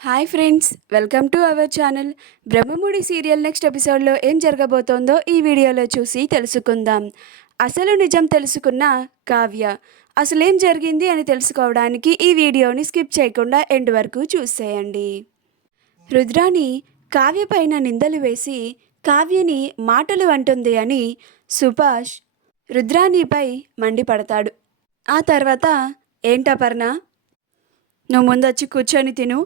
Hi friends, welcome to our channel. Brahmamudi serial next ఎపిసోడ్లో ఏం జరగబోతోందో ఈ వీడియోలో చూసి తెలుసుకుందాం. అసలు నిజం తెలుసుకున్న కావ్య అసలేం జరిగింది అని తెలుసుకోవడానికి ఈ వీడియోని స్కిప్ చేయకుండా ఎండ్ వరకు చూసేయండి. రుద్రాని కావ్య పైన నిందలు వేసి కావ్యని మాటలు అంటుంది అని సుభాష్ రుద్రానిపై మండిపడతాడు. ఆ తర్వాత ఏంటపర్ణ, నువ్వు ముందొచ్చి కూర్చొని తిను,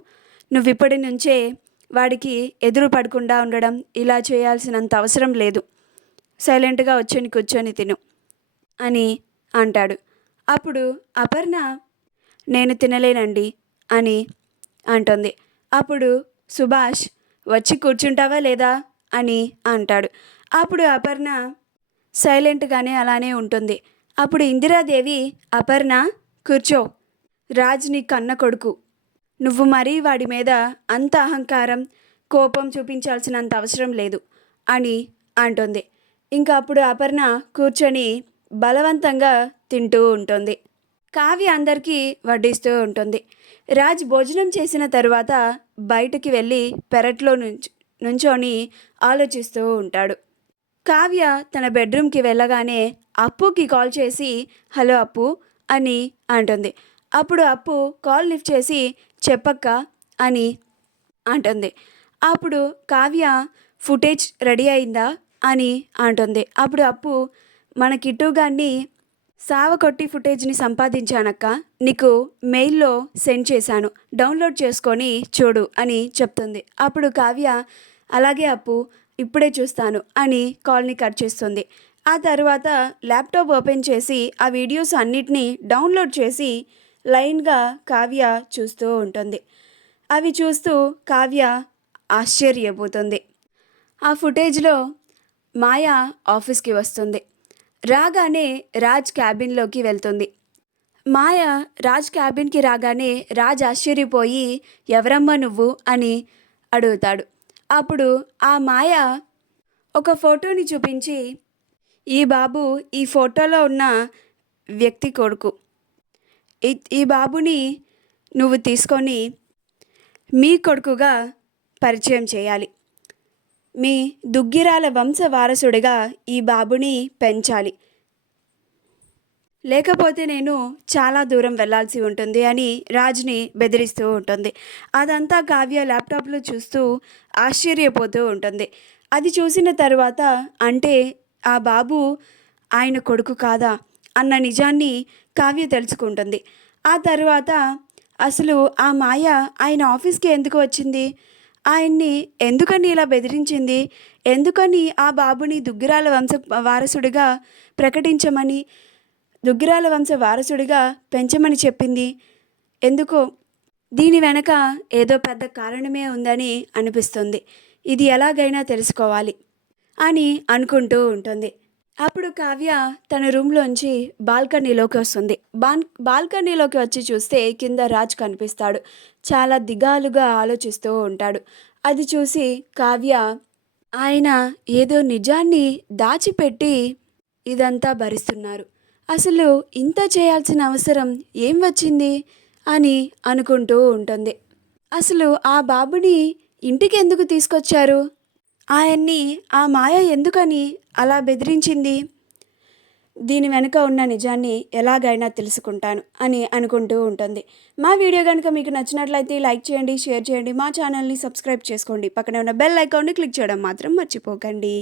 నువ్విప్పటి నుంచే వాడికి ఎదురు పడకుండా ఉండడం ఇలా చేయాల్సినంత అవసరం లేదు, సైలెంట్గా వచ్చి కూర్చొని తిను అని అంటాడు. అప్పుడు అపర్ణ నేను తినలేనండి అని అంటుంది. అప్పుడు సుభాష్ వచ్చి కూర్చుంటావా లేదా అని అంటాడు. అప్పుడు అపర్ణ సైలెంట్గానే అలానే ఉంటుంది. అప్పుడు ఇందిరాదేవి అపర్ణ కూర్చో, రాజ్ నీ కన్న కొడుకు, నువ్వు మరీ వాడి మీద అంత అహంకారం కోపం చూపించాల్సినంత అవసరం లేదు అని అంటుంది. ఇంకా అప్పుడు అపర్ణ కూర్చొని బలవంతంగా తింటూ ఉంటుంది. కావ్య అందరికీ వడ్డిస్తూ ఉంటుంది. రాజ్ భోజనం చేసిన తర్వాత బయటికి వెళ్ళి పెరట్లో నుంచొని ఆలోచిస్తూ ఉంటాడు. కావ్య తన బెడ్రూమ్కి వెళ్ళగానే అప్పుకి కాల్ చేసి హలో అప్పు అని అంటుంది. అప్పుడు అప్పు కాల్ లిఫ్ట్ చేసి చెప్పక్క అని అంటుంది. అప్పుడు కావ్య ఫుటేజ్ రెడీ అయిందా అని అంటుంది. అప్పుడు అప్పు మన కిట్టు గారిని సావకొట్టి ఫుటేజ్ని సంపాదించానక్క, నీకు మెయిల్లో సెండ్ చేశాను, డౌన్లోడ్ చేసుకొని చూడు అని చెప్తుంది. అప్పుడు కావ్య అలాగే అప్పు, ఇప్పుడే చూస్తాను అని కాల్ని కట్ చేస్తుంది. ఆ తర్వాత ల్యాప్టాప్ ఓపెన్ చేసి ఆ వీడియోస్ అన్నిటినీ డౌన్లోడ్ చేసి లైన్గా కావ్య చూస్తూ ఉంటుంది. అవి చూస్తూ కావ్య ఆశ్చర్యపోతుంది. ఆ ఫుటేజ్లో మాయ ఆఫీస్కి వస్తుంది. రాగానే రాజ్ క్యాబిన్లోకి వెళ్తుంది. మాయ రాజ్ క్యాబిన్కి రాగానే రాజ్ ఆశ్చర్యపోయి ఎవరమ్మా నువ్వు అని అడుగుతాడు. అప్పుడు ఆ మాయ ఒక ఫోటోని చూపించి ఈ బాబు ఈ ఫోటోలో ఉన్న వ్యక్తి కొడుకు, ఈ బాబుని నువ్వు తీసుకొని మీ కొడుకుగా పరిచయం చేయాలి, మీ దుగ్గిరాల వంశ వారసుడిగా ఈ బాబుని పెంచాలి, లేకపోతే నేను చాలా దూరం వెళ్ళాల్సి ఉంటుంది అని రాజ్ని బెదిరిస్తూ ఉంటుంది. అదంతా కావ్య ల్యాప్టాప్లో చూస్తూ ఆశ్చర్యపోతూ ఉంటుంది. అది చూసిన తర్వాత అంటే ఆ బాబు ఆయన కొడుకు కాదా అన్న నిజాన్ని కావ్య తెలుసుకుంటుంది. ఆ తర్వాత అసలు ఆ మాయ ఆయన ఆఫీస్కి ఎందుకు వచ్చింది, ఆయన్ని ఎందుకని ఇలా బెదిరించింది, ఎందుకని ఆ బాబుని దుగ్గిరాల వంశ వారసుడిగా ప్రకటించమని దుగ్గిరాల వంశ వారసుడిగా పెంచమని చెప్పింది, ఎందుకో దీని వెనక ఏదో పెద్ద కారణమే ఉందని అనిపిస్తుంది, ఇది ఎలాగైనా తెలుసుకోవాలి అని అనుకుంటూ ఉంటుంది. అప్పుడు కావ్య తన రూమ్లోంచి బాల్కనీలోకి వస్తుంది. బాల్కనీలోకి వచ్చి చూస్తే కింద రాజ్ కనిపిస్తాడు. చాలా దిగాలుగా ఆలోచిస్తూ ఉంటాడు. అది చూసి కావ్య ఆయన ఏదో నిజాన్ని దాచిపెట్టి ఇదంతా భరిస్తున్నారు, అసలు ఇంత చేయాల్సిన అవసరం ఏం వచ్చింది అని అనుకుంటూ ఉంటుంది. అసలు ఆ బాబుని ఇంటికి ఎందుకు తీసుకొచ్చారు, ఆయన్ని ఆ మాయ ఎందుకని అలా బెదిరించింది, దీని వెనుక ఉన్న నిజాన్ని ఎలాగైనా తెలుసుకుంటాను అని అనుకుంటూ ఉంటుంది. మా వీడియో కనుక మీకు నచ్చినట్లయితే లైక్ చేయండి, షేర్ చేయండి, మా ఛానల్ని సబ్స్క్రైబ్ చేసుకోండి, పక్కనే ఉన్న బెల్ ఐకాన్ని క్లిక్ చేయడం మాత్రం మర్చిపోకండి.